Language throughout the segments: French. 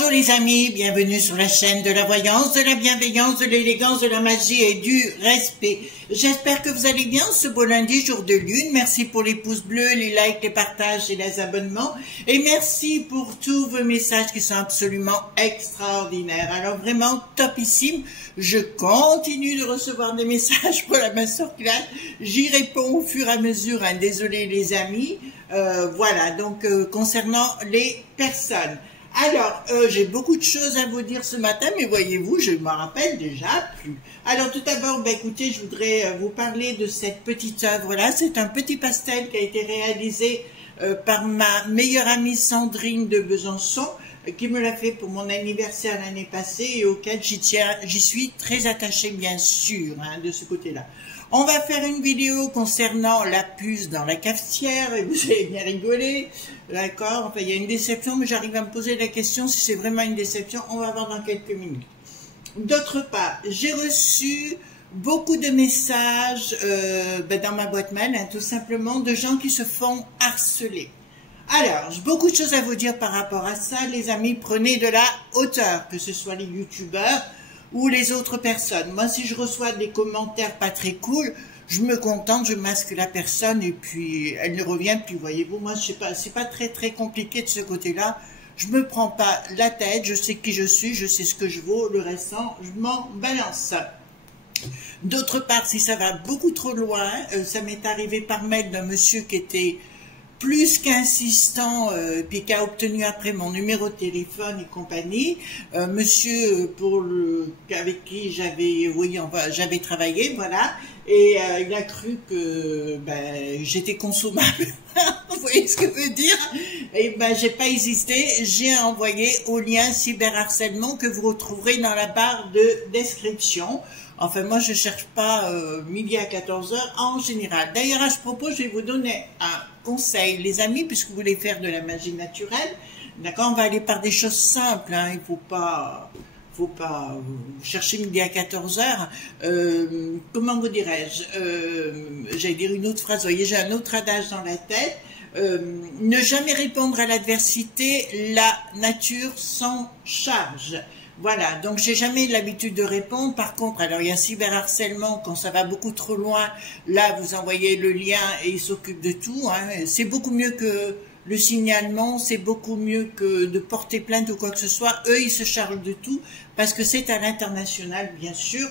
Bonjour les amis, bienvenue sur la chaîne de la voyance, de la bienveillance, de l'élégance, de la magie et du respect. J'espère que vous allez bien ce beau lundi, jour de lune. Merci pour les pouces bleus, les likes, les partages et les abonnements. Et merci pour tous vos messages qui sont absolument extraordinaires. Alors vraiment topissime. Je continue de recevoir des messages pour la masterclass. J'y réponds au fur et à mesure. Hein. Désolé les amis. Voilà, donc concernant les personnes. Alors, j'ai beaucoup de choses à vous dire ce matin, mais voyez-vous, je m'en rappelle déjà plus. Alors, tout d'abord, écoutez, je voudrais vous parler de cette petite œuvre-là. C'est un petit pastel qui a été réalisé par ma meilleure amie Sandrine de Besançon, qui me l'a fait pour mon anniversaire l'année passée et auquel j'y suis très attachée, bien sûr, hein, de ce côté-là. On va faire une vidéo concernant la puce dans la cafetière, et vous allez bien rigoler, d'accord? Enfin, il y a une déception, mais j'arrive à me poser la question si c'est vraiment une déception, on va voir dans quelques minutes. D'autre part, j'ai reçu beaucoup de messages dans ma boîte mail, hein, tout simplement, de gens qui se font harceler. Alors, j'ai beaucoup de choses à vous dire par rapport à ça, les amis, prenez de la hauteur, que ce soit les youtubeurs, ou les autres personnes. Moi, si je reçois des commentaires pas très cool, je me contente, je masque la personne et puis elle ne revient plus. Voyez-vous, moi, je sais pas, c'est pas très compliqué de ce côté-là. Je me prends pas la tête, je sais qui je suis, je sais ce que je vaux, le restant, je m'en balance. D'autre part, si ça va beaucoup trop loin, ça m'est arrivé par mail d'un monsieur qui était plus qu'insistant, puis qui a obtenu après mon numéro de téléphone et compagnie, monsieur avec qui j'avais travaillé, voilà, et il a cru que j'étais consommable. Vous voyez ce que je veux dire? Et j'ai pas hésité, j'ai envoyé au lien cyberharcèlement que vous retrouverez dans la barre de description. Enfin, moi, je cherche pas midi à 14 h en général. D'ailleurs, à ce propos, je vais vous donner un conseil, les amis, puisque vous voulez faire de la magie naturelle. D'accord, on va aller par des choses simples. Hein, il faut pas chercher midi à 14 h. Comment vous dirais-je? J'allais dire une autre phrase. Vous voyez, j'ai un autre adage dans la tête. Ne jamais répondre à l'adversité, la nature s'en charge. Voilà, donc j'ai jamais l'habitude de répondre. Par contre, alors il y a cyberharcèlement, quand ça va beaucoup trop loin, là vous envoyez le lien et il s'occupe de tout. Hein. C'est beaucoup mieux que le signalement, c'est beaucoup mieux que de porter plainte ou quoi que ce soit. Eux, ils se chargent de tout parce que c'est à l'international, bien sûr.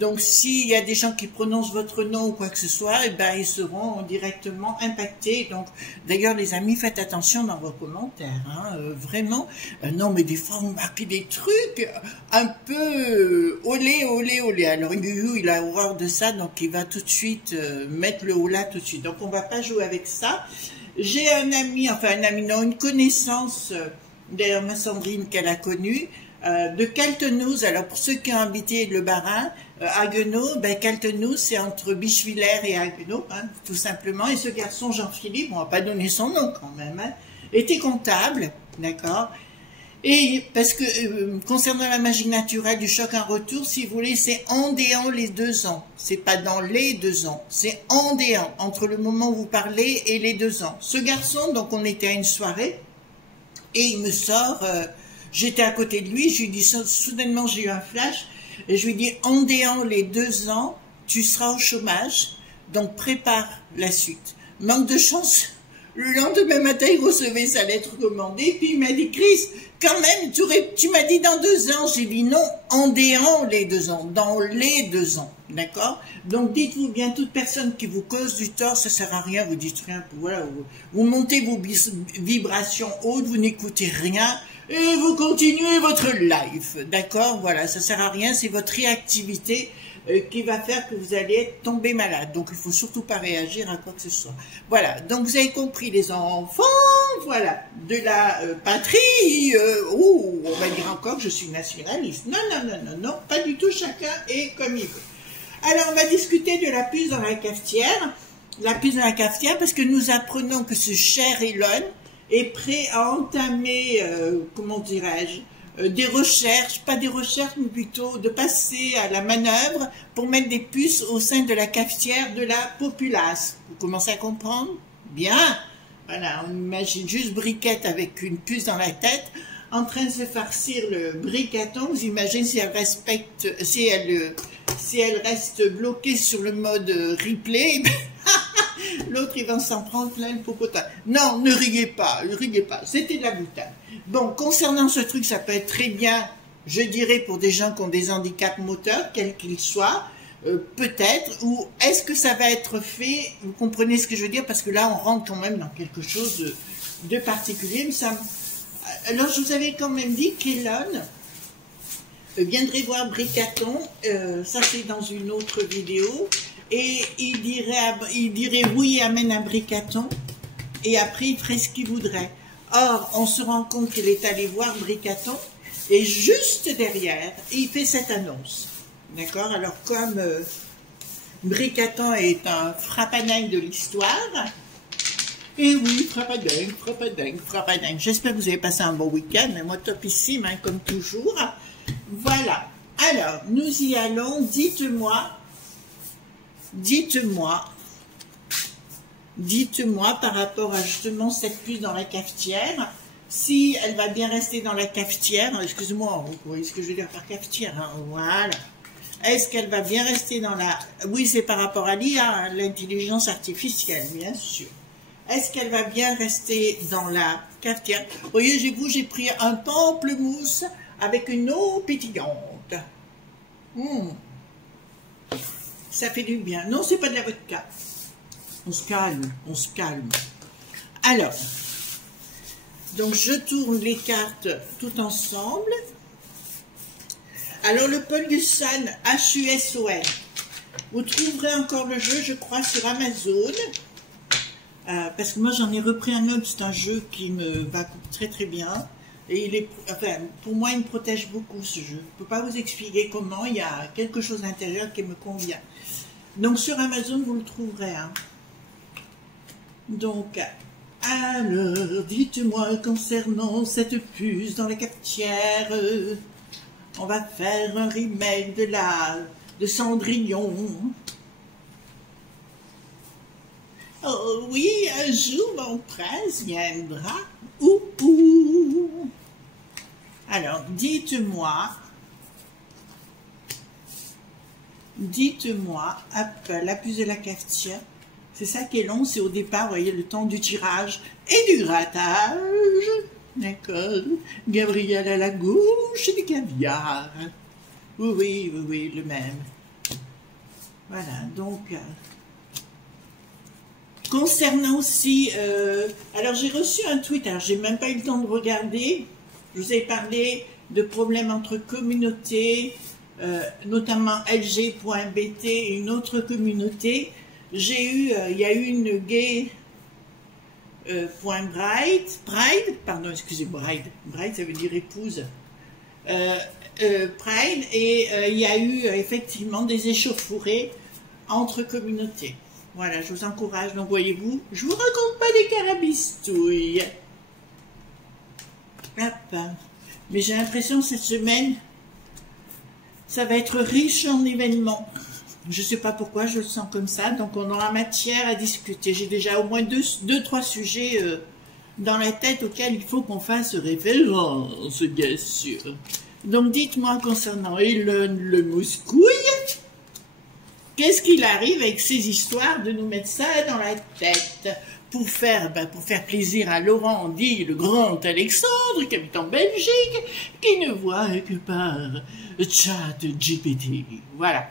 Donc s'il y a des gens qui prononcent votre nom ou quoi que ce soit, ils seront directement impactés. Donc d'ailleurs les amis, faites attention dans vos commentaires, hein, vraiment. Non mais des fois on marque des trucs un peu olé. Alors il a horreur de ça, donc il va tout de suite mettre le holà tout de suite. Donc on va pas jouer avec ça. J'ai un ami, une connaissance, d'ailleurs ma Sandrine qu'elle a connue, de Caltenouz. Alors pour ceux qui ont habité le Bas-Rhin, Haguenau, Caltenouz c'est entre Bischwiller et Haguenau, hein, tout simplement. Et ce garçon Jean-Philippe, on va pas donner son nom quand même, hein, était comptable, d'accord. Et parce que concernant la magie naturelle du choc en retour, si vous voulez, c'est en déant les 2 ans. C'est pas dans les 2 ans, c'est en déant, entre le moment où vous parlez et les 2 ans. Ce garçon, donc on était à une soirée, et il me sort, j'étais à côté de lui, je lui dis, soudainement j'ai eu un flash, et je lui dis, en déant les 2 ans, tu seras au chômage, donc prépare la suite. Manque de chance, le lendemain matin, il recevait sa lettre commandée, puis il m'a dit, Chris, quand même, tu m'as dit dans 2 ans. J'ai dit non, en déant les 2 ans, dans les 2 ans, d'accord? Donc dites-vous bien, toute personne qui vous cause du tort, ça sert à rien, vous dites rien, voilà, vous montez vos vibrations hautes, vous n'écoutez rien, et vous continuez votre life, d'accord? Voilà, ça sert à rien, c'est votre réactivité qui va faire que vous allez tomber malade. Donc il faut surtout pas réagir à quoi que ce soit. Voilà, donc vous avez compris les enfants, voilà, de la patrie, on va dire encore que je suis nationaliste. Non, pas du tout, chacun est comme il veut. Alors on va discuter de la puce dans la cafetière. La puce dans la cafetière parce que nous apprenons que ce cher Elon est prêt à entamer, comment dirais-je, des recherches, pas des recherches, mais plutôt de passer à la manœuvre pour mettre des puces au sein de la cafetière de la populace. Vous commencez à comprendre? Bien. Voilà, on imagine juste Briquette avec une puce dans la tête. en train de se farcir le bricaton. Vous imaginez si elle respecte, si elle reste bloquée sur le mode replay, l'autre il va s'en prendre plein le popotin. Non, ne riez pas, c'était de la boutade. Bon, concernant ce truc, ça peut être très bien, je dirais, pour des gens qui ont des handicaps moteurs, quels qu'ils soient, peut-être, ou est-ce que ça va être fait, vous comprenez ce que je veux dire, parce que là on rentre quand même dans quelque chose de particulier, mais ça... Alors je vous avais quand même dit qu'Elon viendrait voir Bricaton, ça c'est dans une autre vidéo, et il dirait oui, amène un Bricaton, et après il ferait ce qu'il voudrait. Or, on se rend compte qu'il est allé voir Bricaton, et juste derrière, il fait cette annonce. D'accord? Alors, comme Bricaton est un frappadingue de l'histoire, et oui, frappadingue, frappadingue, frappadingue. J'espère que vous avez passé un bon week-end, mais moi topissime, hein, comme toujours. Voilà. Alors, nous y allons. Dites-moi par rapport à justement cette puce dans la cafetière, si elle va bien rester dans la cafetière, excusez-moi, vous voyez ce que je veux dire par cafetière, hein, voilà. Est-ce qu'elle va bien rester dans la... Oui, c'est par rapport à l'IA, l'intelligence artificielle, bien sûr. Est-ce qu'elle va bien rester dans la cafetière? Vous voyez, j'ai pris un pamplemousse avec une eau pétillante. Ça fait du bien. Non, c'est pas de la vodka. On se calme, on se calme. Alors, donc je tourne les cartes tout ensemble. Alors le Pulgusan HUSON, vous trouverez encore le jeu, je crois, sur Amazon. Parce que moi j'en ai repris un autre, c'est un jeu qui me va très très bien. Et il est, enfin, pour moi il me protège beaucoup ce jeu. Je ne peux pas vous expliquer comment, il y a quelque chose à l'intérieur qui me convient. Donc sur Amazon vous le trouverez. Hein. Donc, alors, dites-moi concernant cette puce dans la cafetière, on va faire un remake de Cendrillon. Oh oui, un jour mon prince viendra. Alors, dites-moi, hop, la puce de la cafetière. C'est ça qui est long, c'est au départ, vous voyez, le temps du tirage et du grattage. D'accord. Gabriel à la gauche du caviar. Oui, le même. Voilà, donc... concernant aussi... alors, j'ai reçu un tweet, alors j'ai même pas eu le temps de regarder. Je vous ai parlé de problèmes entre communautés, notamment LG.bt et une autre communauté. J'ai eu, il y a eu une gay Pride, pardon, excusez-moi, Bride, ça veut dire épouse, Pride, et il y a eu effectivement des échauffourées entre communautés. Voilà, je vous encourage, donc voyez-vous, je vous raconte pas des carabistouilles. Hop. Mais j'ai l'impression que cette semaine, ça va être riche en événements. Je ne sais pas pourquoi, je le sens comme ça, donc on aura matière à discuter. J'ai déjà au moins deux, trois sujets dans la tête auxquels il faut qu'on fasse référence, bien sûr. Donc dites-moi concernant Elon le mouscouille, qu'est-ce qu'il arrive avec ces histoires de nous mettre ça dans la tête pour faire plaisir à Laurent, dit le grand Alexandre, qui habite en Belgique, qui ne voit que par ChatGPT. Voilà.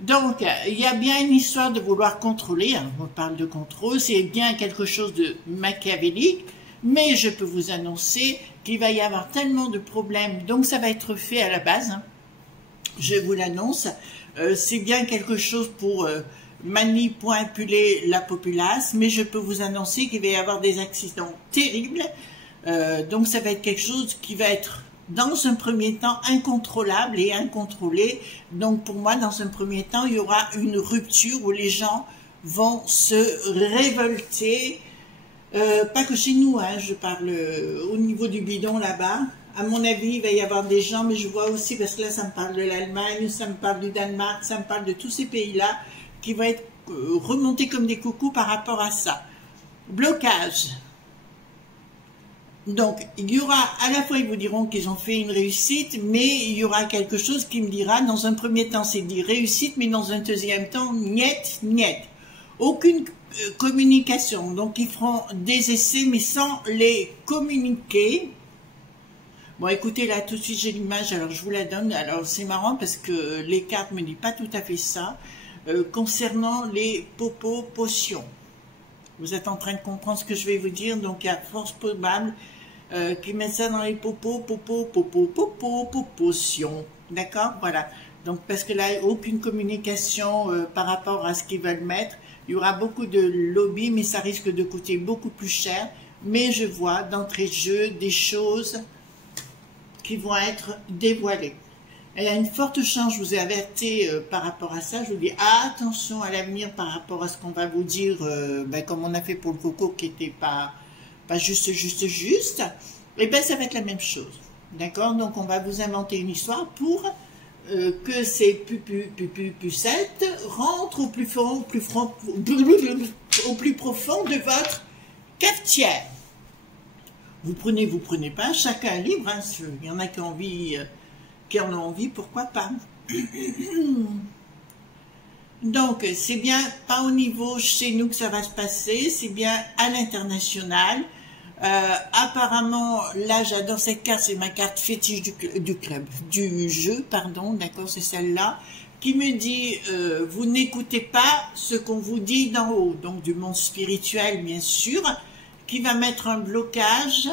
Donc, il y a bien une histoire de vouloir contrôler, hein, on parle de contrôle, c'est bien quelque chose de machiavélique, mais je peux vous annoncer qu'il va y avoir tellement de problèmes, donc ça va être fait à la base, hein, je vous l'annonce, c'est bien quelque chose pour manipuler la populace, mais je peux vous annoncer qu'il va y avoir des accidents terribles, donc ça va être quelque chose qui va être dans un premier temps incontrôlable et incontrôlé. Donc pour moi, dans un premier temps, il y aura une rupture où les gens vont se révolter. Pas que chez nous, hein, je parle au niveau du bidon là-bas. À mon avis, il va y avoir des gens, mais je vois aussi, parce que là, ça me parle de l'Allemagne, ça me parle du Danemark, ça me parle de tous ces pays-là, qui vont être remontés comme des coucous par rapport à ça. Blocage. Donc, il y aura, à la fois, ils vous diront qu'ils ont fait une réussite, mais il y aura quelque chose qui me dira, dans un premier temps, c'est dit réussite, mais dans un deuxième temps, niet, niet. Aucune communication. Donc, ils feront des essais, mais sans les communiquer. Bon, écoutez, là, tout de suite, j'ai l'image, alors je vous la donne. Alors, c'est marrant parce que les cartes ne me disent pas tout à fait ça. Concernant les potions. Vous êtes en train de comprendre ce que je vais vous dire, donc il y a force probable qu'ils mettent ça dans les potions. D'accord? Voilà. Donc, parce que là, aucune communication par rapport à ce qu'ils veulent mettre. Il y aura beaucoup de lobby, mais ça risque de coûter beaucoup plus cher. Mais je vois d'entrée de jeu des choses qui vont être dévoilées. Il y a une forte chance, je vous ai averti par rapport à ça, je vous dis attention à l'avenir par rapport à ce qu'on va vous dire, comme on a fait pour le coco qui n'était pas juste, et bien ça va être la même chose, d'accord? Donc on va vous inventer une histoire pour que ces pucettes rentrent au plus profond de votre cafetière. Vous prenez pas, chacun est libre, hein, il y en a qui ont envie... qui en ont envie, pourquoi pas. Donc, c'est bien pas au niveau chez nous que ça va se passer, c'est bien à l'international. Apparemment, là, j'adore cette carte, c'est ma carte fétiche du jeu, pardon, d'accord, c'est celle-là, qui me dit, vous n'écoutez pas ce qu'on vous dit d'en haut, donc du monde spirituel, bien sûr, qui va mettre un blocage.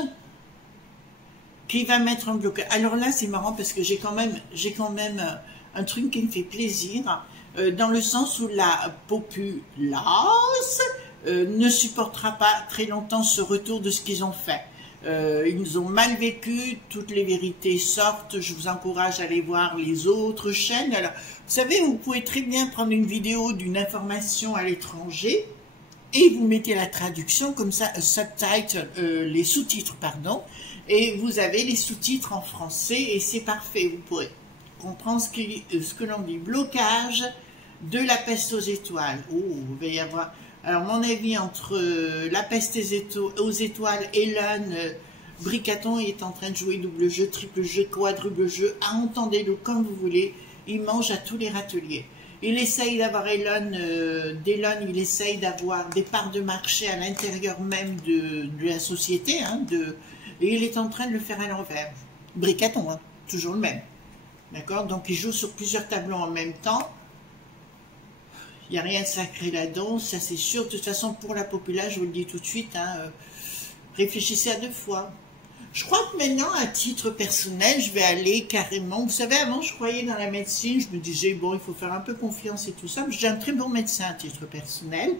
Alors là, c'est marrant parce que j'ai quand même un truc qui me fait plaisir, dans le sens où la populace ne supportera pas très longtemps ce retour de ce qu'ils ont fait. Ils nous ont mal vécu, toutes les vérités sortent, je vous encourage à aller voir les autres chaînes. Alors, vous savez, vous pouvez très bien prendre une vidéo d'une information à l'étranger, et vous mettez la traduction, comme ça, les sous-titres, pardon, et vous avez les sous-titres en français, et c'est parfait, vous pourrez comprendre ce que l'on dit. Blocage de la peste aux étoiles. Oh, il va y avoir... Alors, mon avis, entre la peste aux étoiles et l'âne, Bricaton est en train de jouer double jeu, triple jeu, quadruple jeu, entendez-le comme vous voulez, il mange à tous les râteliers. Il essaye d'avoir d'Elon, il essaye d'avoir des parts de marché à l'intérieur même de la société, hein, et il est en train de le faire à l'envers. Bricaton, hein, toujours le même. D'accord? Donc il joue sur plusieurs tableaux en même temps. Il n'y a rien de sacré là-dedans, ça c'est sûr. De toute façon, pour la population, je vous le dis tout de suite, hein, réfléchissez à 2 fois. Je crois que maintenant, à titre personnel, je vais aller carrément... Vous savez, avant, je croyais dans la médecine, je me disais, bon, il faut faire un peu confiance et tout ça. J'ai un très bon médecin à titre personnel.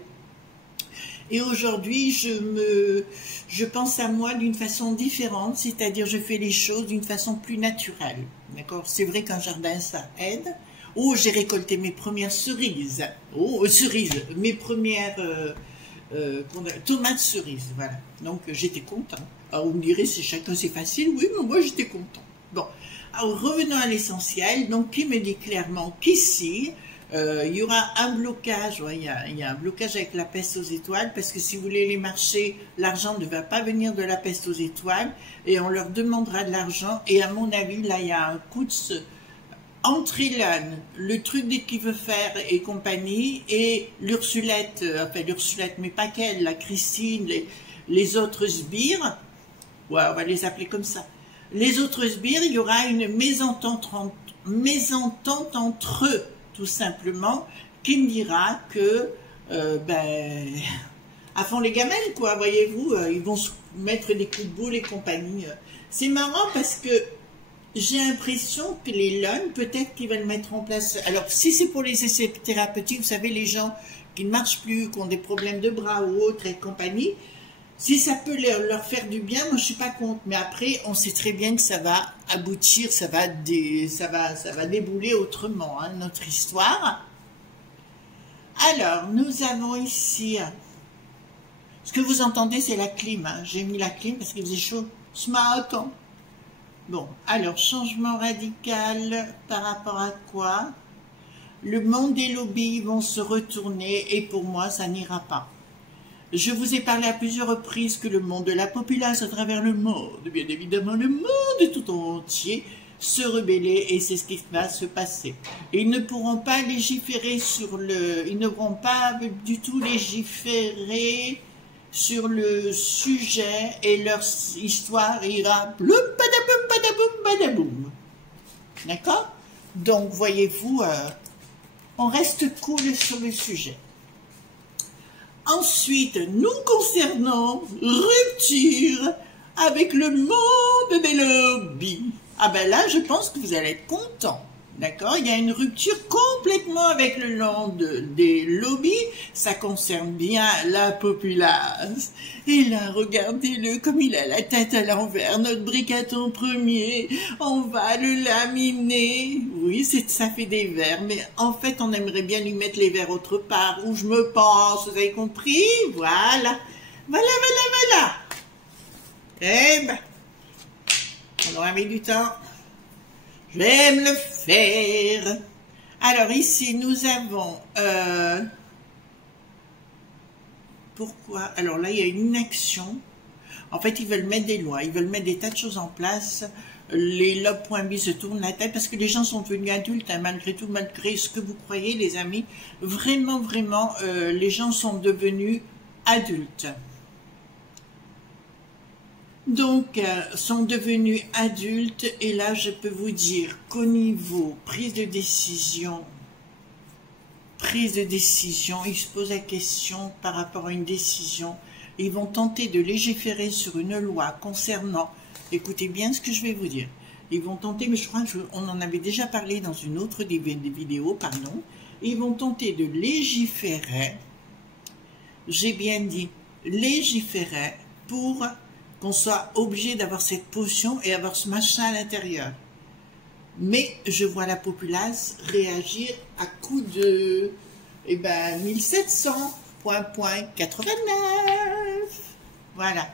Et aujourd'hui, je pense à moi d'une façon différente, c'est-à-dire je fais les choses d'une façon plus naturelle. D'accord? C'est vrai qu'un jardin, ça aide. Oh, j'ai récolté mes premières cerises. Oh, mes premières... tomates cerises, voilà. Donc j'étais content. Alors vous me direz, c'est chacun c'est facile, oui, mais moi j'étais content. Bon, alors revenons à l'essentiel. Donc qui me dit clairement qu'ici, il y aura un blocage, ouais, il y a un blocage avec la peste aux étoiles, parce que si vous voulez les marchés, l'argent ne va pas venir de la peste aux étoiles, et on leur demandera de l'argent, et à mon avis, là il y a un coup de entre Elon, le truc dès qu'il veut faire et compagnie, et l'Ursulette, enfin l'Ursulette, mais pas qu'elle, la Christine, les autres sbires, ouais, on va les appeler comme ça, les autres sbires, il y aura une mésentente entre eux, tout simplement, qui me dira que, à fond les gamelles, quoi, voyez-vous, ils vont se mettre des coups de boule et compagnie. C'est marrant parce que j'ai l'impression que les LON, peut-être qu'ils veulent mettre en place... Alors, si c'est pour les essais thérapeutiques, vous savez, les gens qui ne marchent plus, qui ont des problèmes de bras ou autres et compagnie, si ça peut leur faire du bien, moi je ne suis pas contre. Mais après, on sait très bien que ça va aboutir, ça va débouler autrement, hein, notre histoire. Alors, nous avons ici... Ce que vous entendez, c'est la clim. Hein. J'ai mis la clim parce qu'il faisait chaud ce matin. Bon, alors, changement radical par rapport à quoi? Le monde des lobbies vont se retourner et pour moi, ça n'ira pas. Je vous ai parlé à plusieurs reprises que le monde de la populace à travers le monde, bien évidemment le monde tout entier, se rebeller et c'est ce qui va se passer. Ils ne pourront pas légiférer ils ne pourront pas du tout légiférer sur le sujet et leur histoire ira bloum, badaboum, badaboum, badaboum. D'accord? Donc, voyez-vous, on reste cool sur le sujet. Ensuite, nous concernons rupture avec le monde des lobbies. Ah ben là, je pense que vous allez être contents. D'accord? Il y a une rupture complètement avec le monde des lobbies. Ça concerne bien la populace. Et là, regardez-le comme il a la tête à l'envers. Notre bricaton premier, on va le laminer. Oui, ça fait des vers. Mais en fait, on aimerait bien lui mettre les vers autre part. Où je me pense, vous avez compris? Voilà. Voilà. Eh ben, on aura mis du temps. J'aime le faire. Alors ici, nous avons... pourquoi? Alors là, il y a une inaction. En fait, ils veulent mettre des lois, ils veulent mettre des tas de choses en place. Les lobes.bi se tournent la tête parce que les gens sont devenus adultes, hein, malgré tout, malgré ce que vous croyez, les amis. Vraiment, les gens sont devenus adultes. Donc, sont devenus adultes et là, je peux vous dire qu'au niveau prise de décision, ils se posent la question par rapport à une décision. Ils vont tenter de légiférer sur une loi concernant, écoutez bien ce que je vais vous dire, ils vont tenter, mais je crois qu'on en avait déjà parlé dans une autre des vidéos, pardon, ils vont tenter de légiférer, j'ai bien dit légiférer pour qu'on soit obligé d'avoir cette potion et avoir ce machin à l'intérieur. Mais je vois la populace réagir à coup de 1700.89. Voilà.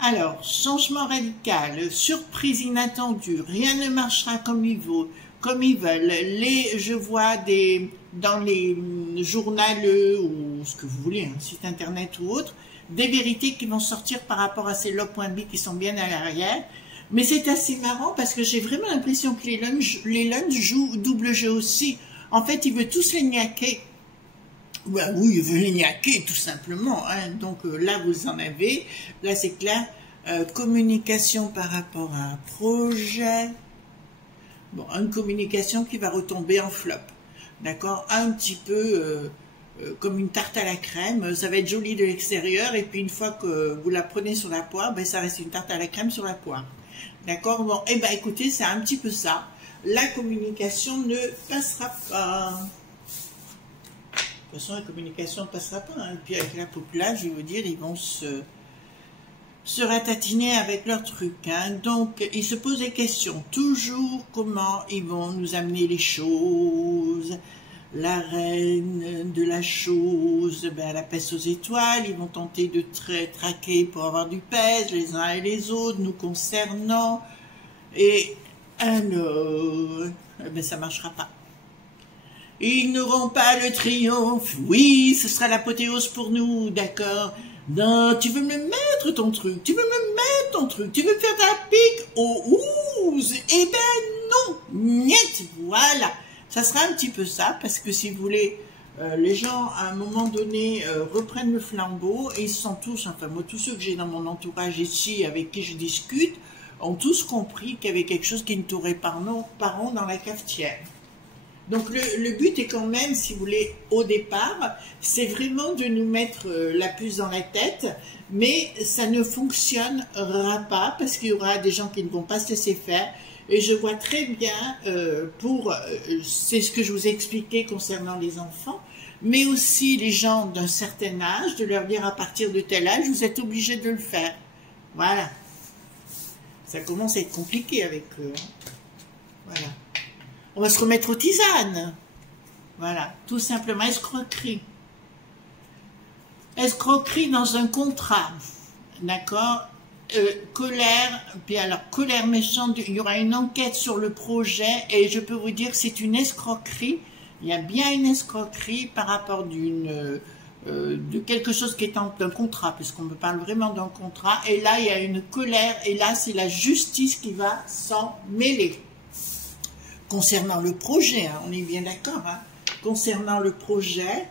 Alors, changement radical, surprise inattendue, rien ne marchera comme ils veulent. Je vois dans les journaux ou ce que vous voulez, un site internet ou autre, des vérités qui vont sortir par rapport à ces log.bi qui sont bien à l'arrière. Mais c'est assez marrant parce que j'ai vraiment l'impression que les lunch jouent double jeu aussi. En fait, ils veulent tous les niaquer. Ben oui, ils veulent les niaquer tout simplement. Hein. Donc là, vous en avez. Là, c'est clair. Communication par rapport à un projet. Bon, une communication qui va retomber en flop. D'accord? Un petit peu... comme une tarte à la crème, ça va être joli de l'extérieur et puis une fois que vous la prenez sur la poire, ben ça reste une tarte à la crème sur la poire. D'accord? Bon, et ben écoutez, c'est un petit peu ça. La communication ne passera pas. De toute façon, la communication ne passera pas. Hein. Et puis avec la populace, je vais vous dire, ils vont se ratatiner avec leur truc. Hein. Donc, ils se posent des questions. Toujours comment ils vont nous amener les choses. La reine de la chose, ben, la pèse aux étoiles, ils vont tenter de traquer pour avoir du pèse, les uns et les autres, nous concernant, et alors, ben, ça ne marchera pas. Ils n'auront pas le triomphe, oui, ce sera l'apothéose pour nous, d'accord? Non, tu veux me mettre ton truc, tu veux me faire ta pique aux ouzes, eh ben non, niet, voilà. Ça sera un petit peu ça, parce que si vous voulez, les gens, à un moment donné, reprennent le flambeau, et ils sont tous, enfin moi, tous ceux que j'ai dans mon entourage ici, avec qui je discute, ont tous compris qu'il y avait quelque chose qui ne tournait pas rond dans la cafetière. Donc le but est quand même, si vous voulez, au départ, c'est vraiment de nous mettre la puce dans la tête, mais ça ne fonctionnera pas, parce qu'il y aura des gens qui ne vont pas se laisser faire. Et je vois très bien, c'est ce que je vous ai expliqué concernant les enfants, mais aussi les gens d'un certain âge, de leur dire à partir de tel âge, vous êtes obligés de le faire. Voilà. Ça commence à être compliqué avec eux. Hein. Voilà. On va se remettre aux tisanes. Voilà. Tout simplement, escroquerie. Escroquerie dans un contrat. D'accord ? Colère, puis alors colère méchante, il y aura une enquête sur le projet et je peux vous dire que c'est une escroquerie, il y a bien une escroquerie par rapport d'une de quelque chose qui est d'un contrat, puisqu'on me parle vraiment d'un contrat, et là il y a une colère, et là c'est la justice qui va s'en mêler. Concernant le projet, hein, on est bien d'accord, hein, concernant le projet,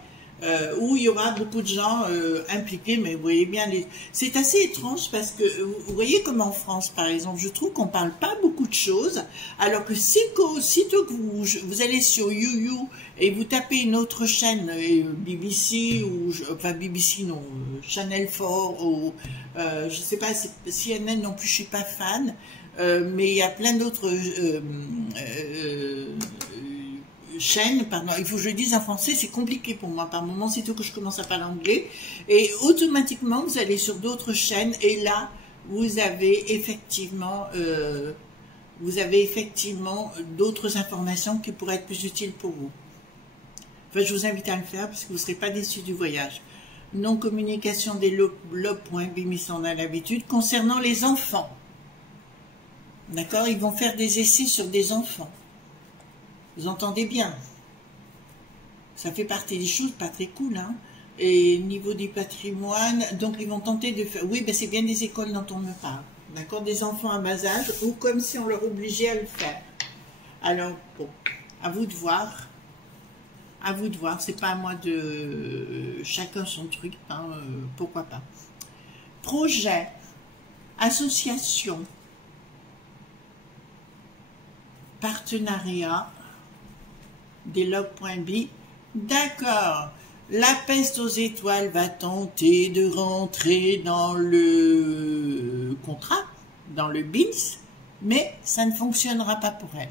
où il y aura beaucoup de gens impliqués, mais vous voyez bien, c'est assez étrange parce que, vous voyez comme en France par exemple, je trouve qu'on ne parle pas beaucoup de choses, alors que sitôt que vous allez sur YouYou et vous tapez une autre chaîne, BBC, ou enfin BBC non, Channel 4, ou je ne sais pas, CNN non plus, je ne suis pas fan, mais il y a plein d'autres chaîne, pardon, il faut que je le dise en français, c'est compliqué pour moi par moment, sitôt que je commence à parler anglais, et automatiquement vous allez sur d'autres chaînes, et là vous avez effectivement d'autres informations qui pourraient être plus utiles pour vous. Enfin, je vous invite à le faire parce que vous ne serez pas déçus du voyage. Non-communication des lobes.bimis, on a l'habitude, concernant les enfants. D'accord, ils vont faire des essais sur des enfants. Vous entendez bien, ça fait partie des choses pas très cool, hein. Et niveau du patrimoine, donc ils vont tenter de faire, oui, ben c'est bien des écoles dont on me parle, d'accord, des enfants à bas âge, ou comme si on leur obligeait à le faire. Alors, bon, à vous de voir, c'est pas à moi de, chacun son truc, hein, pourquoi pas. Projet, association, partenariat, des lobes.bi, d'accord, la peste aux étoiles va tenter de rentrer dans le contrat, dans le BINS, mais ça ne fonctionnera pas pour elle.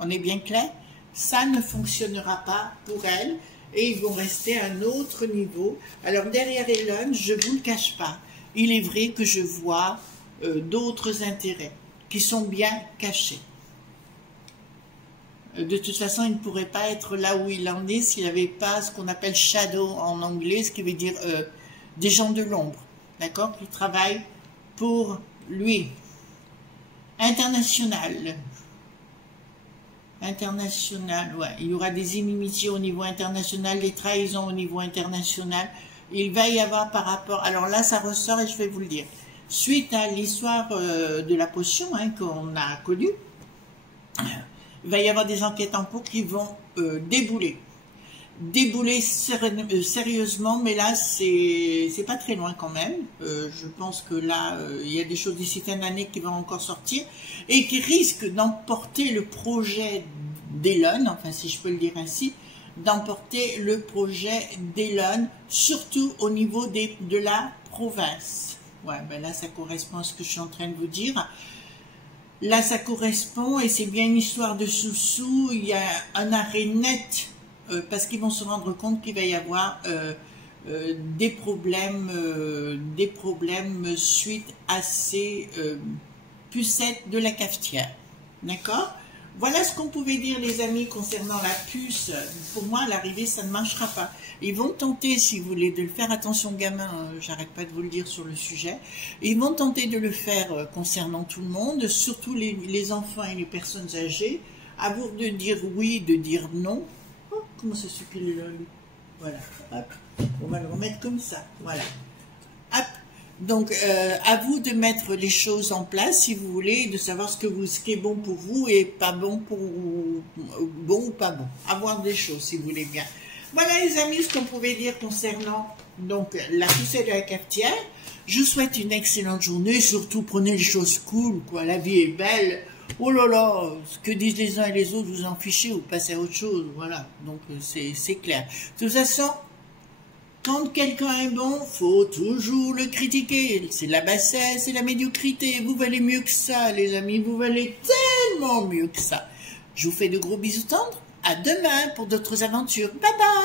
On est bien clair? Ça ne fonctionnera pas pour elle, et ils vont rester à un autre niveau. Alors derrière Elon, je ne vous le cache pas, il est vrai que je vois d'autres intérêts qui sont bien cachés. De toute façon, il ne pourrait pas être là où il en est s'il n'avait pas ce qu'on appelle shadow en anglais, ce qui veut dire des gens de l'ombre, d'accord, qui travaillent pour lui. International. International, ouais. Il y aura des inimitiés au niveau international, des trahisons au niveau international. Il va y avoir par rapport... Alors là, ça ressort et je vais vous le dire. Suite à l'histoire de la potion, hein, qu'on a connue, il va y avoir des enquêtes en cours qui vont débouler. Débouler sérieusement, mais là, c'est pas très loin quand même. Je pense que là, il y a des choses d'ici fin d'année qui vont encore sortir et qui risquent d'emporter le projet d'Elon, enfin si je peux le dire ainsi, d'emporter le projet d'Elon, surtout au niveau de la province. Ouais, ben là, ça correspond à ce que je suis en train de vous dire. Là, ça correspond, et c'est bien une histoire de sous-sous, il y a un arrêt net, parce qu'ils vont se rendre compte qu'il va y avoir des problèmes suite à ces pucettes de la cafetière. D'accord? Voilà ce qu'on pouvait dire, les amis, concernant la puce. Pour moi, à l'arrivée, ça ne marchera pas. Ils vont tenter, si vous voulez, de le faire. Attention, gamin, j'arrête pas de vous le dire sur le sujet. Ils vont tenter de le faire concernant tout le monde, surtout les enfants et les personnes âgées. À vous de dire oui, de dire non. Oh, comment ça s'appelle là, lui? Voilà. Hop. On va le remettre comme ça. Voilà. Hop. Donc, à vous de mettre les choses en place, si vous voulez, de savoir ce qui est bon pour vous et pas bon pour vous, bon ou pas bon. Avoir des choses, si vous voulez bien. Voilà, les amis, ce qu'on pouvait dire concernant donc la poussée de la cafetière. Je vous souhaite une excellente journée. Surtout, prenez les choses cool, quoi. La vie est belle. Oh là là, ce que disent les uns et les autres, vous en fichez ou passez à autre chose. Voilà, donc c'est clair. De toute façon, quand quelqu'un est bon, faut toujours le critiquer. C'est la bassesse, c'est la médiocrité. Vous valez mieux que ça, les amis. Vous valez tellement mieux que ça. Je vous fais de gros bisous tendres. À demain pour d'autres aventures. Bye bye.